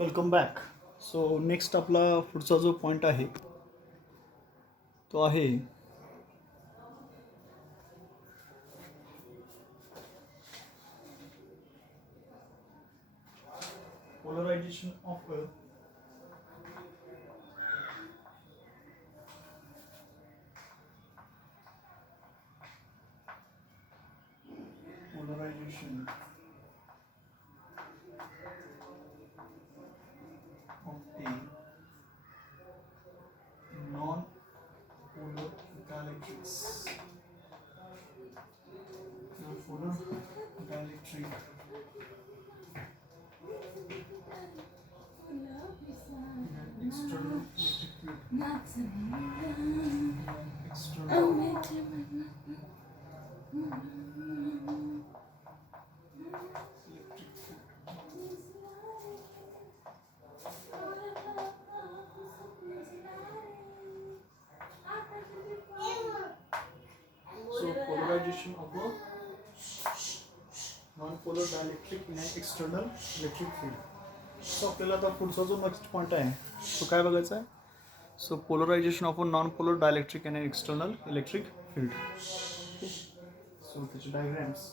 Welcome back. So next आपला पुढचा जो पॉईंट आहे तो आहे polarisation of polarisation of a non-polar dielectrics. Non-polar dielectric external electric field. External electric field. So polarization of a non-polar dielectric in an external electric field. सो आपल्याला आता पुढचा जो नेक्स्ट पॉईंट आहे तो काय बघायचा आहे. So polarisation of a non polar dielectric in an external electric field. So त्याचे diagrams.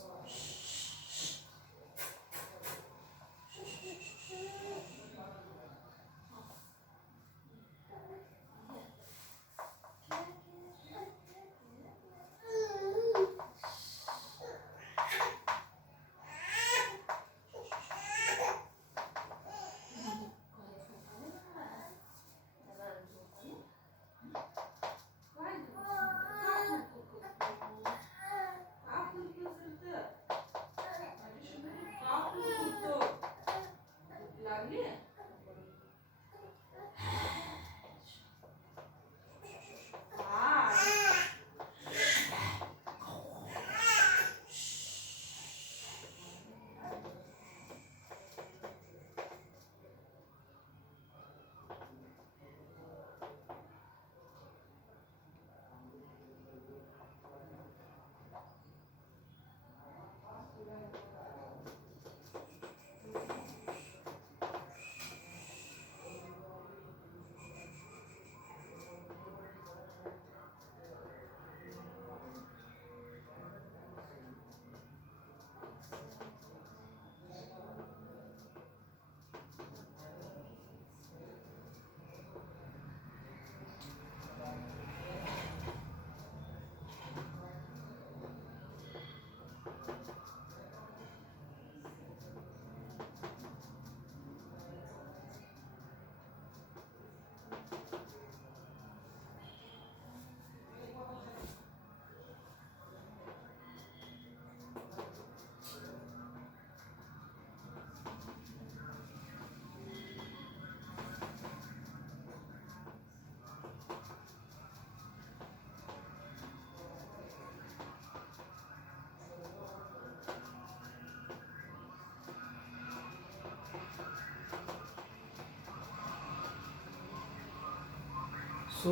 So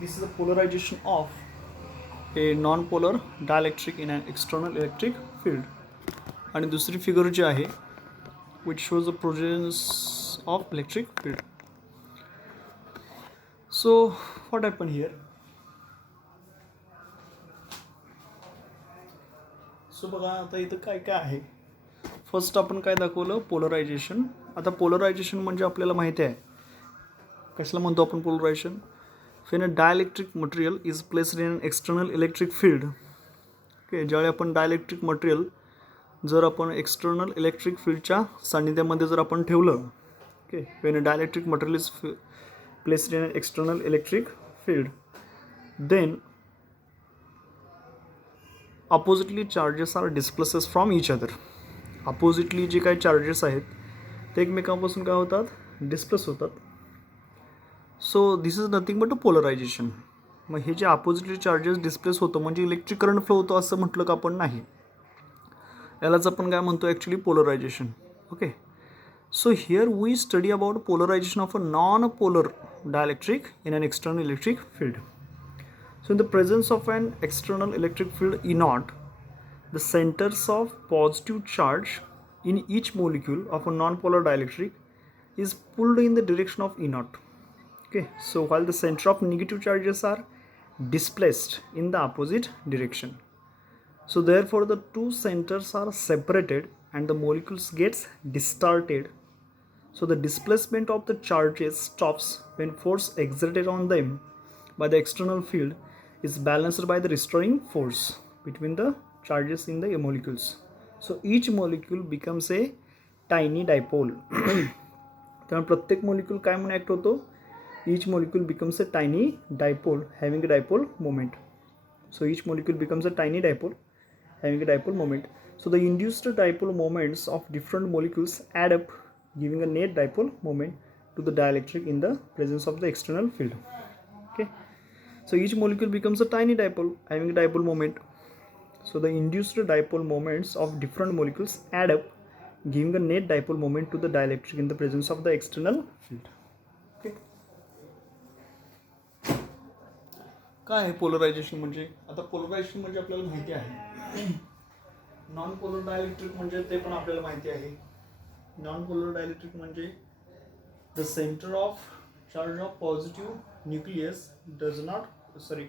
this is the polarization of a non-polar dielectric in an external electric field. आणि दुसरी फिगर जी आहे which shows the presence of electric field. So what happened here? So बघा आता इथं काय काय आहे. फर्स्ट आपण काय दाखवलं, पोलरायझेशन. आता पोलरायझेशन म्हणजे आपल्याला माहिती आहे कशाला म्हणतो आपण polarisation. When a dielectric material is placed in an external electric field. Okay, ज्यावेळी आपण डायलेक्ट्रिक मटेरियल जर आपण एक्सटर्नल इलेक्ट्रिक फील्डच्या सान्निध्यामध्ये जर आपण ठेवलं, okay, when a dielectric material is placed in an external electric field, then oppositely charges are displaces from each other. Oppositely जे काही चार्जेस आहेत ते एकमेकांपासून काय होतात, डिस्प्लेस होतात. So this is nothing but a polarisation. मग हे जे अपोजिटली चार्जेस डिस्प्लेस होतं म्हणजे इलेक्ट्रिक करंट फ्लो होतो असं म्हटलं का आपण, नाही. यालाच आपण काय म्हणतो actually, polarisation. Okay, so here we study about polarisation of a non polar dielectric in an external electric field. So in the presence of an external electric field E naught, the centers of positive charge in each molecule of a non-polar dielectric is pulled in the direction of E naught. Okay, so while the center of negative charges are displaced in the opposite direction. So therefore the two centers are separated and the molecules gets distorted. So the displacement of the charges stops when force exerted on them by the external field is balanced by the restoring force between the charges in the molecules. So each molecule becomes a tiny dipole. त्यामुळे प्रत्येक मोलिक्यूल काय म्हणून ॲक्ट होतो, each molecule becomes a tiny dipole having a dipole moment. So each molecule becomes a tiny dipole having a dipole moment. So the induced dipole moments of different molecules add up, giving a net dipole moment to the dielectric in the presence of the external field. Okay, so each molecule becomes a tiny dipole having a dipole moment. So the induced dipole moments of different molecules add up, giving a net dipole moment to the dielectric in the presence of the external field. Okay, काय आहे पोलरायझेशन म्हणजे? आता पोलरायझेशन म्हणजे आपल्याला माहिती आहे. Non polar dielectric म्हणजे ते पण आपल्याला माहिती आहे. नॉन पोलर डायलेक्ट्रिक म्हणजे the centre of charge of positive nucleus does not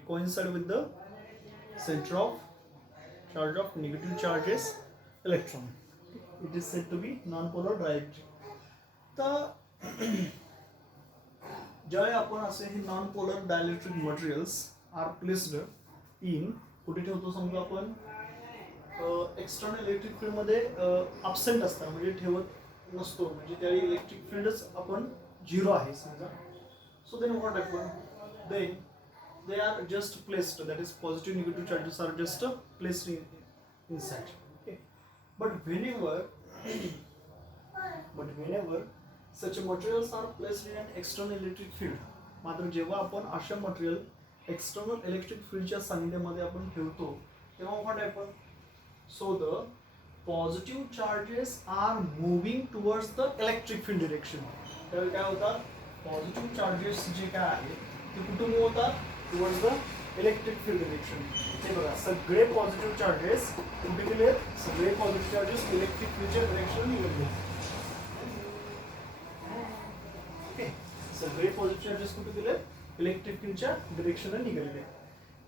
coincide with the centre of charge of negative charges electron. It is said to be non-polar dielectric. तर ज्यावेळी आपण असे हे non polar dielectric materials are placed in, कुठे ठेवतो समजा आपण external electric field मध्ये अब्सेंट असतात म्हणजे ठेवत नसतो, म्हणजे त्यावेळी इलेक्ट्रिक फील्डच आपण झिरो आहे समजा. So then what happen, then they are just placed, that is positive negative charges are just placed inside. Okay, but whenever such materials are placed in an external electric field, मात्र जेव्हा आपण अशा material external electric फील्डच्या सानिध्यामध्ये आपण ठेवतो तेव्हा what happen, so the positive charges are moving towards the electric field direction. त्यावेळी काय होतात, पॉझिटिव्ह चार्जेस जे काय आहे ते कुठे मूव्ह होतात, towards the electric field direction. हे बघा सगळे पॉझिटिव्ह चार्जेस कुठे गेले, सगळे पॉझिटिव्ह चार्जेस इलेक्ट्रिक फील्डच्या डायरेक्शन निघाले. ओके, सगळे पॉझिटिव्ह चार्जेस कुठे गेले, इलेक्ट्रिक फील्डच्या डायरेक्शनला निघालेले.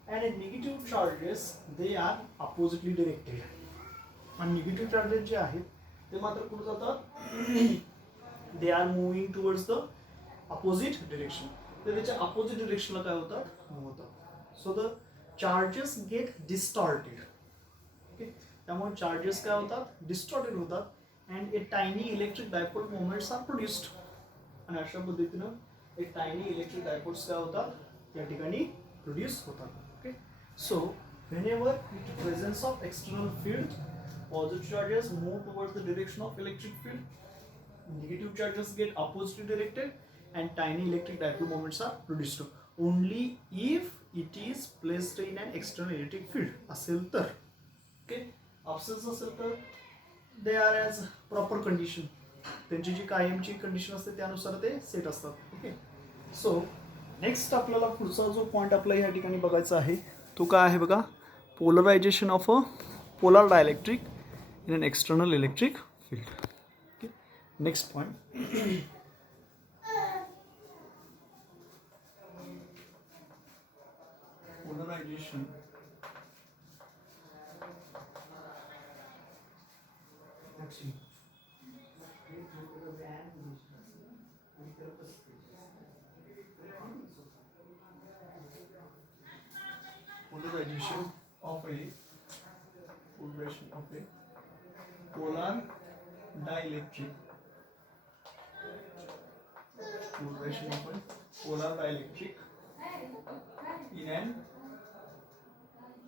and negative charges they are oppositely directed. आणि निगेटिव्ह चार्जेस जे आहेत ते मात्र कुठे जातात, they are moving towards the opposite direction. तर त्याच्या अपोजिट डिरेक्शनला काय होतात, मूव्ह होतात. So the charges get distorted. Okay, त्यामुळे चार्जेस काय होतात, डिस्टॉर्टेड होतात and a tiny electric dipole moments are produced. आणि अशा पद्धतीनं एक टायनी इलेक्ट्रिक डायपोल्स काय होतात त्या ठिकाणी प्रोड्यूस होतात. Okay, so whenever with presence of external field positive charges move towards the direction of electric field, negative charges get oppositely directed and tiny electric dipole moments are produced only if it is placed in an external electric field असेल तर. Okay, absence असेल तर they are as proper condition, त्यांची जी कायमची कंडिशन असते त्यानुसार ते सेट असतात. ओके, सो नेक्स्ट आपल्याला पुढचा जो पॉईंट आपला या ठिकाणी बघायचा आहे तो काय आहे बघा, polarisation of a polar dielectric in an external electric field. Next point, polarization of a polar dielectric, polarization of a polar dielectric in an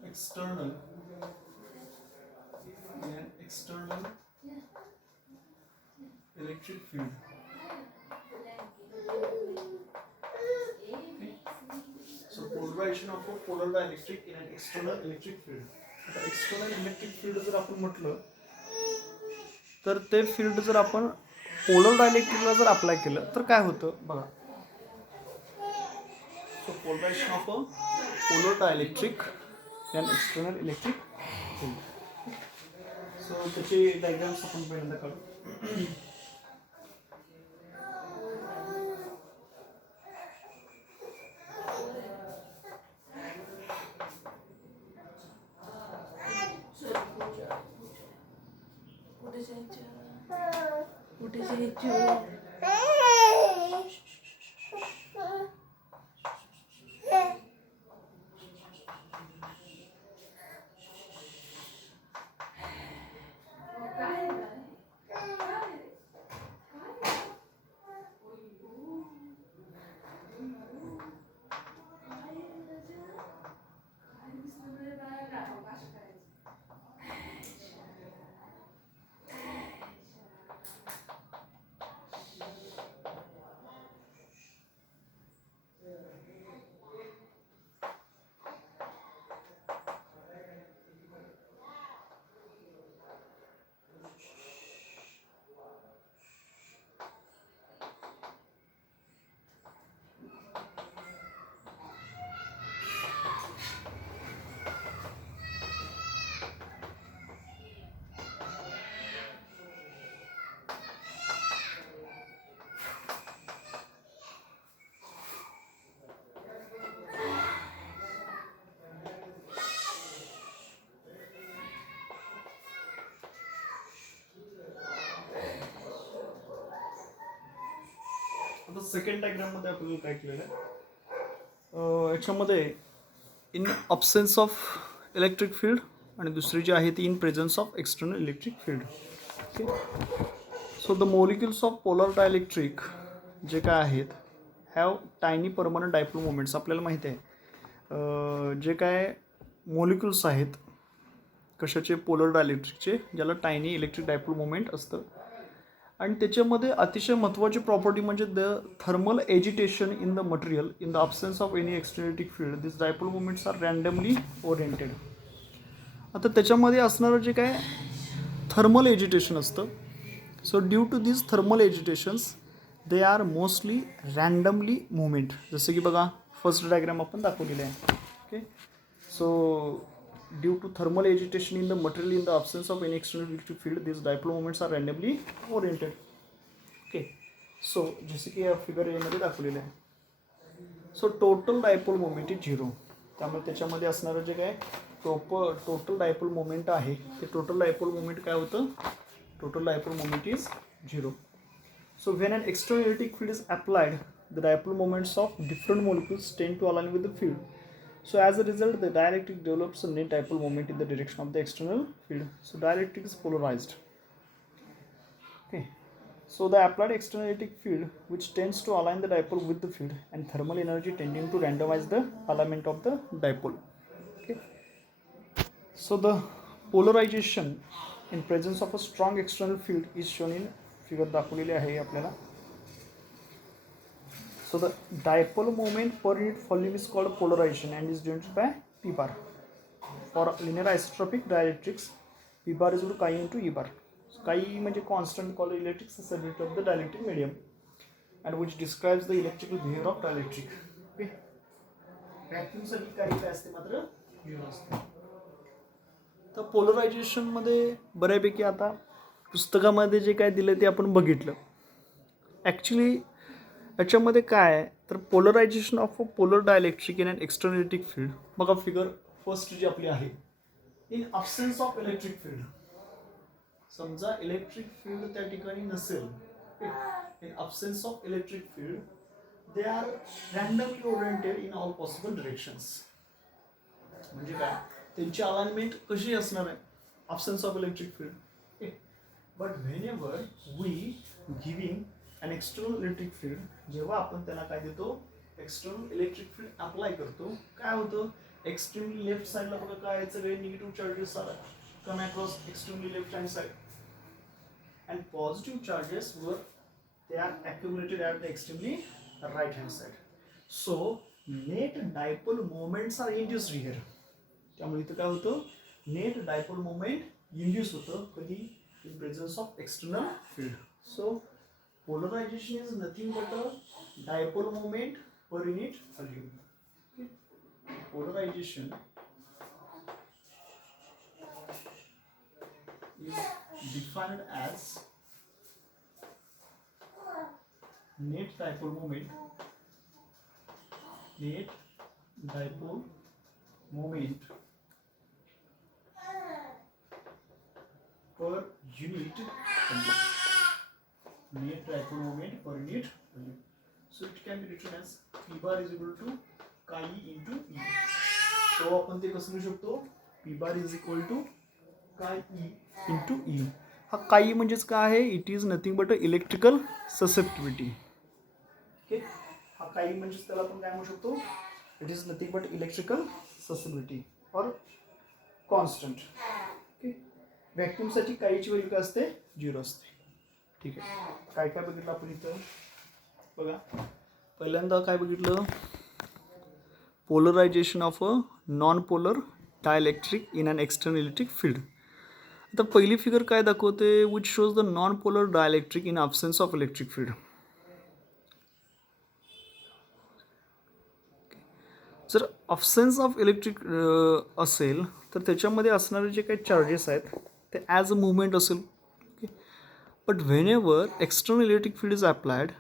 external electric field. Okay. So polarization of a polar dielectric in an external electric field. आता external electric field जर आपण म्हटलं तर ते फील्ड जर आपण पोलर डायलेक्ट्रिकला जर अप्लाय केलं तर काय होतं बघा. So polarisation of a polar dielectric and external electric field. So त्याचे डायग्राम्स आपण पहिल्यांदा काढू. आता सेकंड डायग्राममध्ये आपल्याला काय केलेलं आहे, याच्यामध्ये in absence of electric field आणि दुसरी जी आहे ती in presence of external electric field. Okay, so the molecules of polar dielectric जे काय आहेत have tiny permanent dipole moments. आपल्याला माहिती आहे जे काय मोलिक्युल्स आहेत कशाचे, पोलर डायलेक्ट्रिकचे, ज्याला टायनी इलेक्ट्रिक डायपोल मोमेंट असतं. आणि त्याच्यामध्ये अतिशय महत्त्वाची प्रॉपर्टी म्हणजे the thermal agitation in the material in the absence of any external electric field. This dipole moments are randomly oriented. आता त्याच्यामध्ये असणारं जे काय थर्मल एजिटेशन असतं, so due to this thermal agitations they are mostly randomly movement. जसं की बघा first diagram आपण दाखवलेलं आहे. Okay, so due to thermal agitation in the material in the absence of any external electric field, these dipole moments are randomly oriented. Okay, so जसे की या फिगर मध्ये दाखवलेलं आहे. So total dipole moment is 0. त्यामुळे त्याच्यामध्ये असणारं जे काय टोटल डायपोल मोमेंट आहे ते टोटल डायपोल मोमेंट काय होतं, total dipole moment is 0. So when an external electric field is applied, the dipole moments of different molecules tend to align with the field. So as a result, the dielectric develops a net dipole moment in the direction of the external field. So dielectric is polarized. Okay. So the applied external electric field, which tends to align the dipole with the field, and thermal energy tending to randomize the alignment of the dipole. Okay. So the polarization in presence of a strong external field is shown in figure दाखवलेली आहे आपल्याला. So the dipole moment per unit volume is called polarization and is denoted by P bar. For linear isotropic dielectrics, P bar is equal to chi into E bar. So chi म्हणजे constant called electric susceptibility of the dielectric medium and which describes the electrical behavior of dielectric. Okay. Vacuum साठी काही काय असते मात्र 0 असते. तर पोलरायझेशन मध्ये बऱ्यापैकी आता पुस्तकामध्ये जे काय दिलं ते आपण बघितलं. ॲक्च्युली याच्यामध्ये काय आहे तर polarization of a polar dielectric in and external electric field. बघा फिगर फर्स्ट जी आपली आहे, in absence of electric field. समजा इलेक्ट्रिक फील्ड त्या ठिकाणी नसेल, in absence of electric field they are randomly oriented in all possible directions. म्हणजे काय, त्यांची अलाइनमेंट कशी असणार आहे, absence of electric field. But whenever we giving an external electric field, जेव्हा आपण त्याला काय देतो, एक्सटर्नल इलेक्ट्रिक फील्ड अप्लाय करतो, काय होतं, एक्स्ट्रीमली लेफ्ट साईडला बघा काय सगळे negative charges come across extremely left hand side and positive charges were they are accumulated at the extremely right hand side. So net dipole moments are induced here. त्यामुळे इथं काय होतं, नेट डायपोल मोमेंट इंड्यूस होतं कधी, in presence of external field. So polarization is nothing but a dipole moment per unit volume. Polarization is defined as net dipole moment per unit volume. net dipole moment per unit volume. So it can be written as P bar is equal to chi into E. So आपण ते कसं लिहू शकतो? P bar is equal to chi E into E. हा chi म्हणजेच काय आहे? It is nothing but a electrical susceptibility. Okay, हा chi म्हणजेच त्याला आपण काय म्हणू शकतो? It is nothing but electrical susceptibility और कॉन्स्टंट. ओके, व्हॅक्यूमसाठी काहीची व्हॅल्यू काय असते? 0 असते. ठीक आहे, काय काय बघितलं आपण इथं बघा. पहिल्यांदा काय बघितलं? Polarisation of a non polar dielectric in an external electric field. आता पहिली फिगर काय दाखवते? Which shows the non polar dielectric in absence of electric field. जर ॲब्सेन्स ऑफ इलेक्ट्रिक असेल तर त्याच्यामध्ये असणारे जे काही चार्जेस आहेत ते ॲज अ मुवमेंट असेल. Okay, but whenever external electric field is applied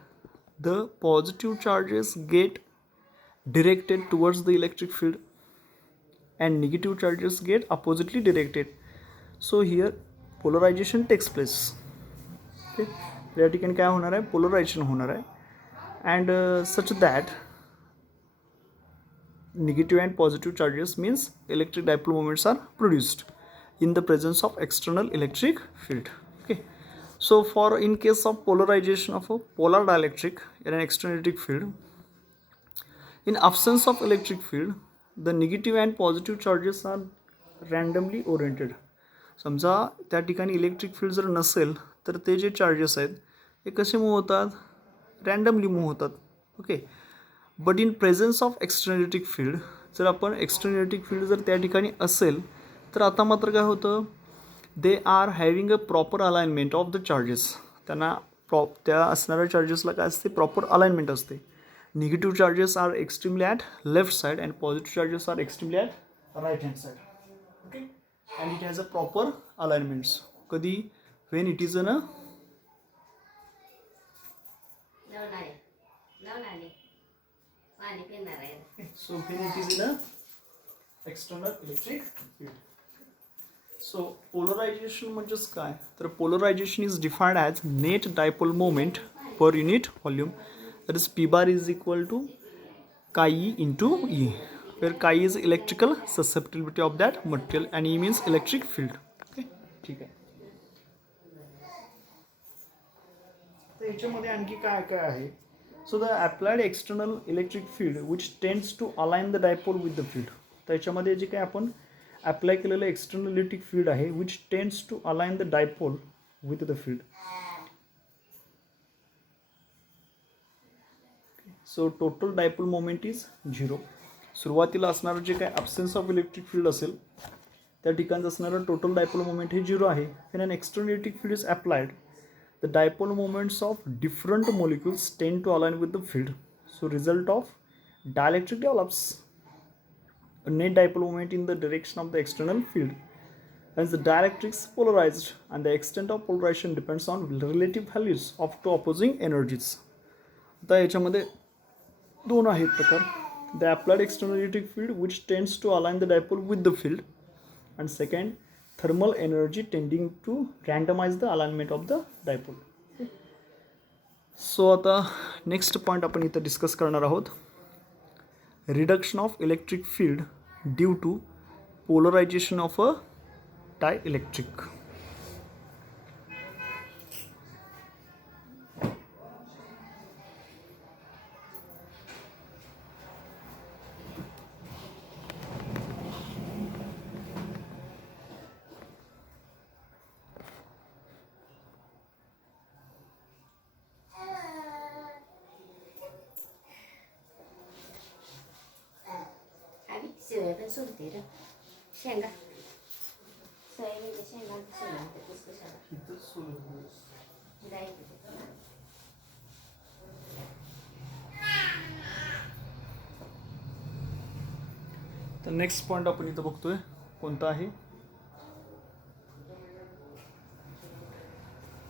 the positive charges get directed towards the electric field and negative charges get oppositely directed. So here polarization takes place. Okay, या ठिकाणी काय होणार आहे? पोलरायझेशन होणार आहे. and such that negative and positive charges means electric dipole moments are produced in the presence of external electric field. Okay, so for in case of polarization of a polar dielectric in an external electric field, in absence of electric field, the negative and positive charges are randomly oriented. समजा त्या ठिकाणी electric field जर नसेल तर ते जे चार्जेस आहेत ते कसे मूव्ह होतात? रँडमली मूव्ह होतात. Okay, but in presence of external electric field, जर आपण एक्सटर्नल इलेक्ट्रिक फील्ड जर त्या ठिकाणी असेल तर आता मात्र काय होतं? They are having a proper alignment of the charges. त्यांना त्या असणाऱ्या चार्जेसला काय असते? प्रॉपर अलाइनमेंट असते. Negative charges are extremely at left side and positive charges are extremely at right hand side. Okay, and it has a proper alignments. Kadi when it is in a so when it is in a external electric field. So polarization म्हणजेच काय? तर polarization is defined as net dipole moment per unit volume. That is P bar is equal to chi E into E, where chi is electrical susceptibility of that material and E means electric field. Okay, ठीक आहे. तर याच्यामध्ये आणखी काय काय आहे? So the applied external electric field which tends to align the dipole with the field. तर याच्यामध्ये जे काही आपण अप्लाय केलेलं एक्सटर्नल इलेक्ट्रिक फील्ड आहे which tends to align the dipole with the field. So total dipole moment is 0. सुरुवातीला असणारं जे काही absence of electric field असेल त्या ठिकाणी असणारं टोटल डायपोल मोमेंट हे 0 आहे. When an external electric field is applied the dipole moments of different molecules tend to align with the field. So result of dielectric develops a net dipole moment in the direction of the external field. Hence the dielectrics polarized and the extent of polarization depends on relative values of two opposing energies. आता याच्यामध्ये दोन आहेत प्रकार. The applied external electric field which tends to align the dipole with the field, and second thermal energy tending to randomize the alignment of the dipole. So आता next point आपण इथं डिस्कस करणार आहोत. Reduction of electric field due to polarization of a dielectric. सोडते शेंगा सोयाबीनच्या शेंगांचं सोडून ते पुस्तकाला तर नेक्स्ट पॉईंट आपण इथं बघतोय कोणता आहे.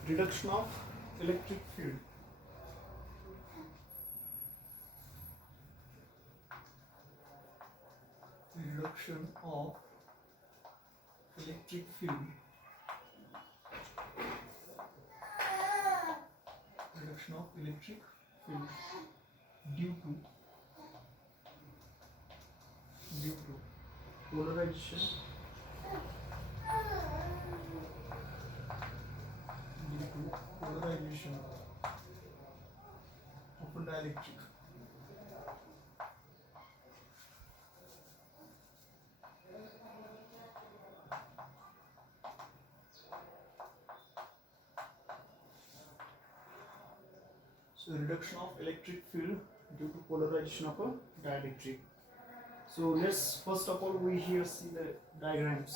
Reduction of electric field. Reduction of electric field reduction of electric field due to polarization of a dielectric. So reduction of electric field due to polarization of a dielectric. So let's first of all we here see the diagrams.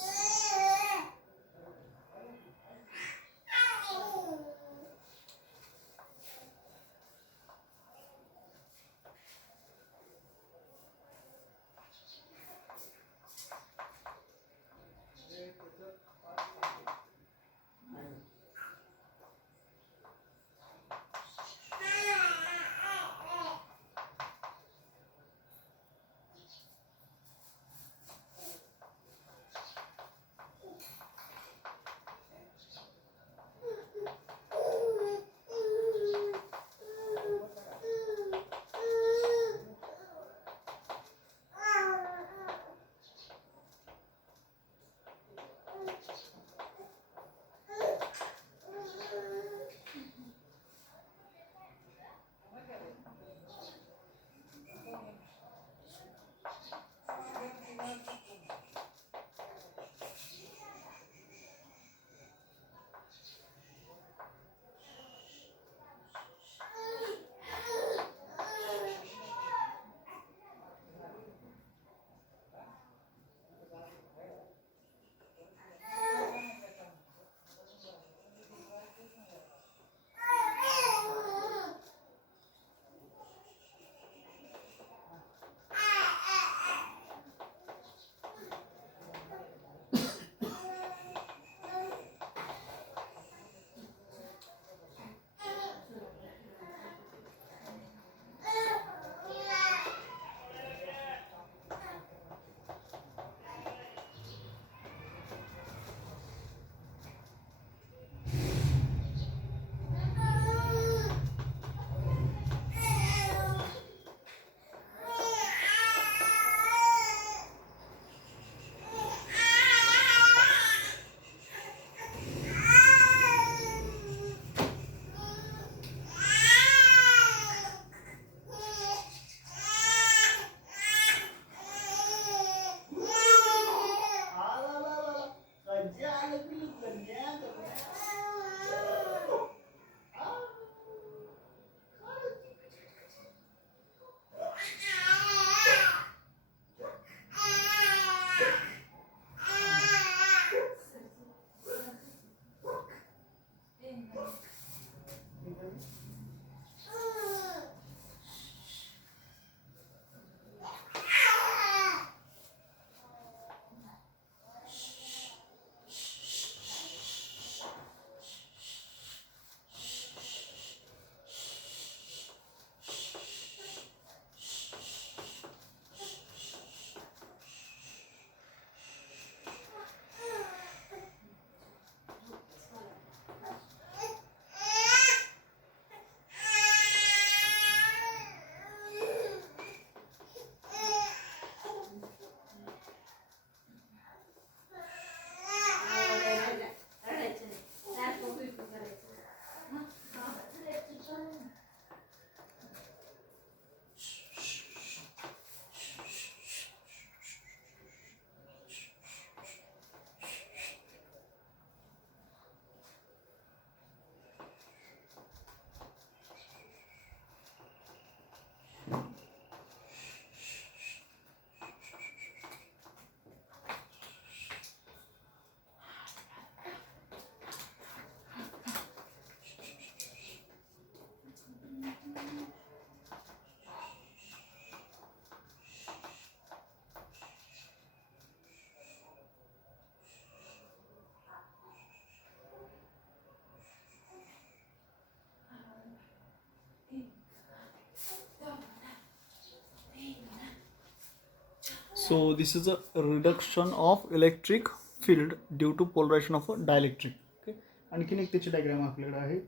So this is a reduction of electric field due to polarization of a dielectric. Okay. आणखीन एक त्याची डायग्राम आपल्याकडे आहे.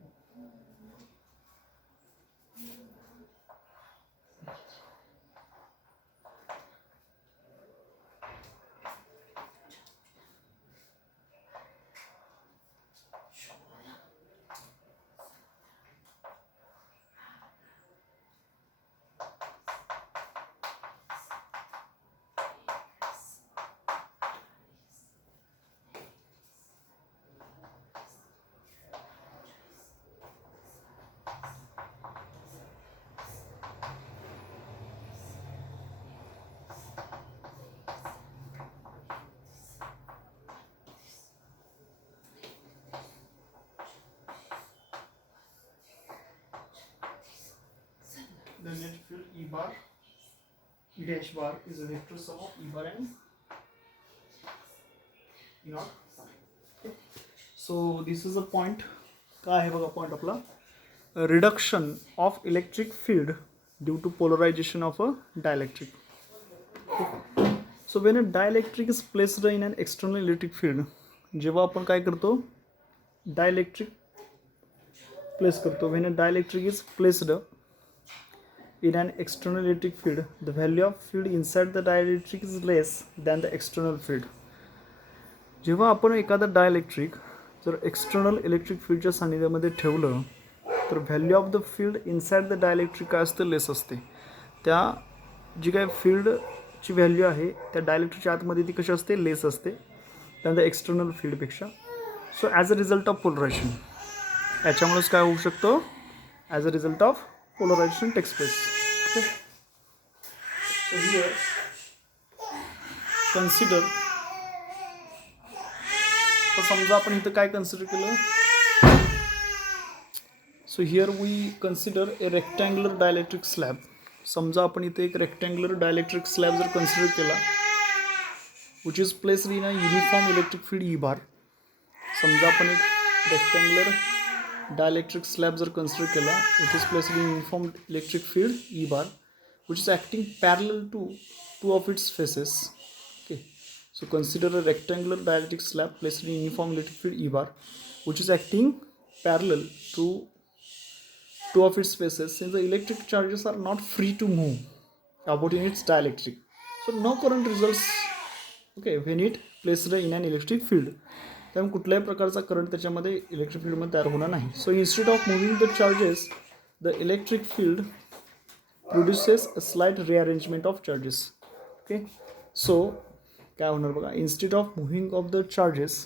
the net field E bar, E dash bar is a vector sum of E bar and E naught. Okay. So this is a point. काय आहे बघा point आपला, reduction of electric field due to polarisation of a dielectric. So when a dielectric is placed in an external electric field, जेव्हा आपण काय करतो dielectric place करतो, when a dielectric is placed in an external electric field, the value of field inside the dielectric is less than the external field. जेव्हा आपण एखादा डायलेक्ट्रिक जर external electric फील्डच्या सानिध्यामध्ये ठेवलं तर value of the field inside the dielectric काय असतं, लेस असते. त्या जी काय फील्डची व्हॅल्यू आहे त्या डायलेक्ट्रिकच्या आतमध्ये ती कशी असते, लेस असते त्यानंतर एक्सटर्नल फील्डपेक्षा. So as a result of polarization, याच्यामुळेच काय होऊ शकतं, as a result of polarization takes place. Okay. So here consider, तर समजा आपण इथं काय कन्सिडर केलं, so here we consider a rectangular dielectric slab. समजा आपण इथे एक रेक्टँग्युलर डायलेक्ट्रिक स्लॅब जर कन्सिडर केला which is placed in a uniform electric field E bar. समजा आपण एक रेक्टँग्युलर डायलेक्ट्रिक स्लॅब जर कन्सिडर केला which is placed in uniform electric field E bar which is acting parallel to two of its faces. Okay, so consider a rectangular dielectric slab placed in uniform electric field E bar which is acting parallel to two of its faces, since the electric charges are not free to move about in its dielectric, so no current results, okay, when it placed in an electric field. त्यामुळे कुठल्याही प्रकारचा करंट त्याच्यामध्ये इलेक्ट्रिक फील्डमध्ये तयार होणार नाही. So instead of moving the charges the electric field produces a slight rearrangement of charges. Okay, so काय होणार बघा, instead of moving of the charges,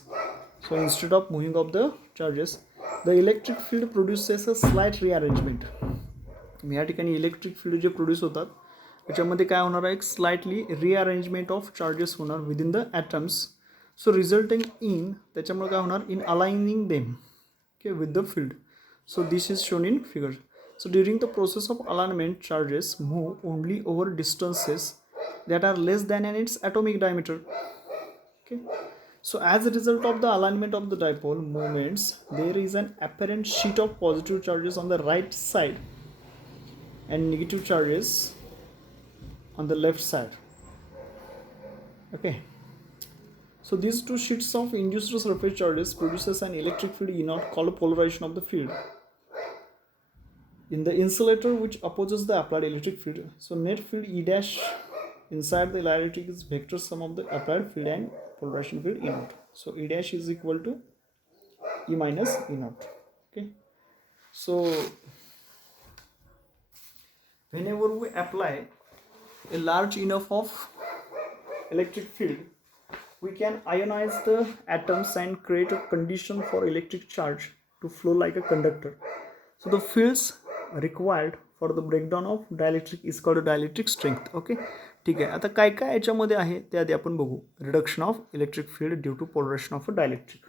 so instead of moving of the charges the electric field produces a slight rearrangement. या ठिकाणी electric field जे प्रोड्यूस होतात त्याच्यामध्ये काय होणार आहे, एक स्लाइटली रिअरेंजमेंट ऑफ चार्जेस होणार within the atoms. So resulting in, त्याच्यामुळे काय होणार, in aligning them, okay, with the field. So this is shown in figure. So during the process of alignment charges move only over distances that are less than in its atomic diameter. Okay, so as a result of the alignment of the dipole moments, there is an apparent sheet of positive charges on the right side and negative charges on the left side. Okay, so these two sheets of induced surface charges produces an electric field E naught called polarization of the field in the insulator which opposes the applied electric field. So net field E dash inside the dielectric is vector sum of the applied field and polarization field E naught. So E dash is equal to E minus E naught. Okay, so whenever we apply a large enough of electric field, we can ionize the atoms and create a condition for electric charge to flow like a conductor. So the fields required for the breakdown of dielectric is called dielectric strength. Okay, ठीक आहे. आता काय काय याच्यामध्ये आहे ते आधी आपण बघू. Reduction of electric field due to polarisation of a dielectric.